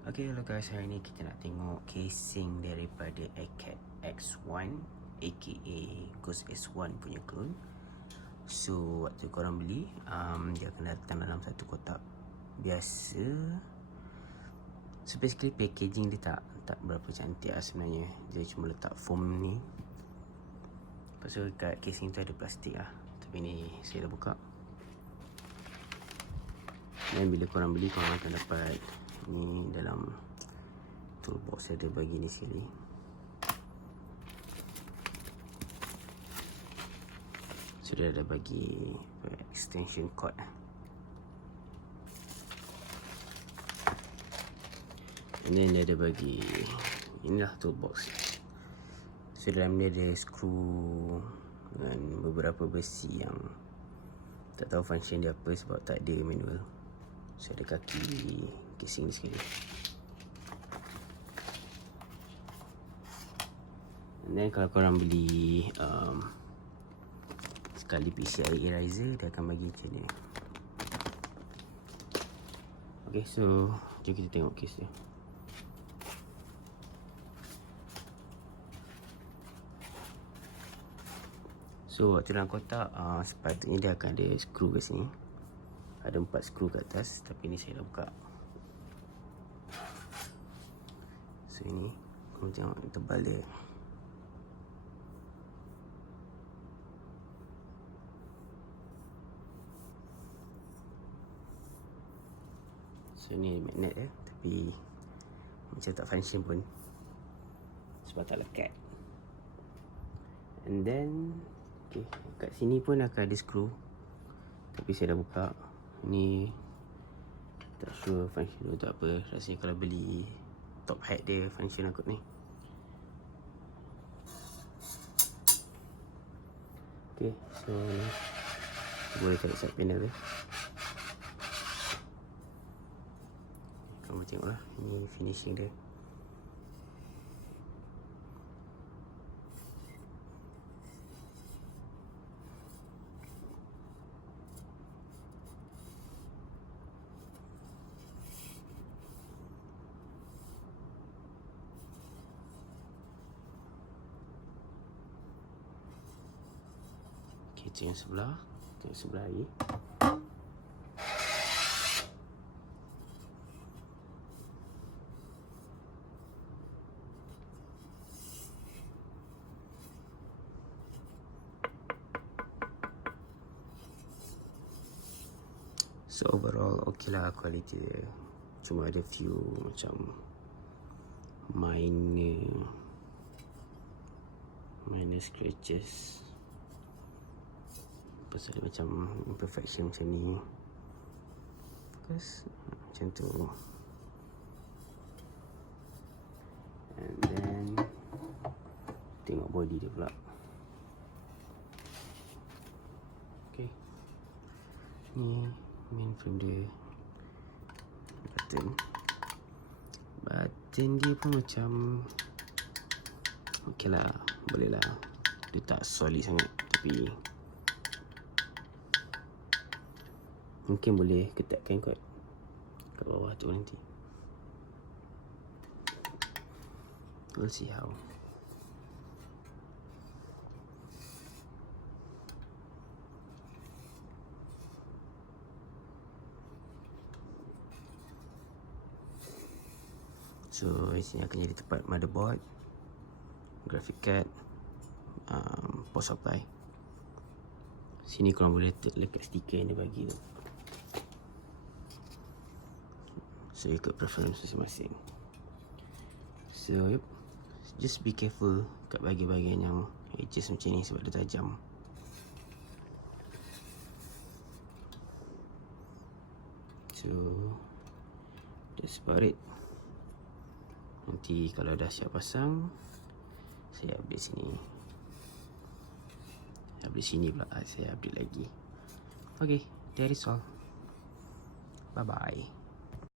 Okay, hello guys, hari ni kita nak tengok casing daripada iCat X1 aka Ghost S1 punya clone. So waktu korang beli, dia akan datang dalam satu kotak biasa. So basically packaging dia tak berapa cantik lah sebenarnya. Dia cuma letak foam ni. Lepas tu kat casing tu ada plastik lah. Tapi ni saya dah buka. Dan bila korang beli, korang akan dapat ni dalam toolbox ada bagi ni sekali. Sudah ada bagi extension cord. Ini dia ada bagi, inilah toolbox. So dalam ni ada skru dengan beberapa besi yang tak tahu function dia apa sebab tak ada manual. So ada kaki casing ni sekali. And then kalau korang beli sekali PCI eraser, dia akan bagi macam ni. Okay, so jom kita tengok case dia. So waktu dalam kotak, sepatutnya dia akan ada skru kat sini. Ada 4 skru kat atas, tapi ni saya dah buka. So ini, korang tengok tebal dia. So ni magnet dia, tapi macam tak function pun sebab tak lekat. And then okay, kat sini pun akan ada skru, tapi saya dah buka. Ni tak sure function tu apa. Rasanya kalau beli top height dia function kot ni. Okay, so boleh tarik side panel dia. Kamu tengok lah, ni finishing dia. Okay, tengok sebelah. Tengok sebelah lagi. So overall okay lah quality dia. Cuma ada few macam minor scratches. Pasal dia macam imperfection macam ni. Because macam tu. And then tengok body dia pula. Okay, ni main frame dia. Button dia pun macam okay lah, boleh lah. Dia tak solid sangat, tapi mungkin boleh ketatkan kot kat bawah tu nanti. We'll see how. So di sini akan jadi tempat motherboard, graphic card, power supply. Sini korang boleh lekat stiker yang dia bagi tu. So ikut preference masing-masing. So yep, just be careful kat bahagian-bahagian yang edges macam ni sebab dia tajam. So that's about it. Nanti kalau dah siap pasang, saya update sini. Update sini pula, saya update lagi. Okay, that is all. Bye bye.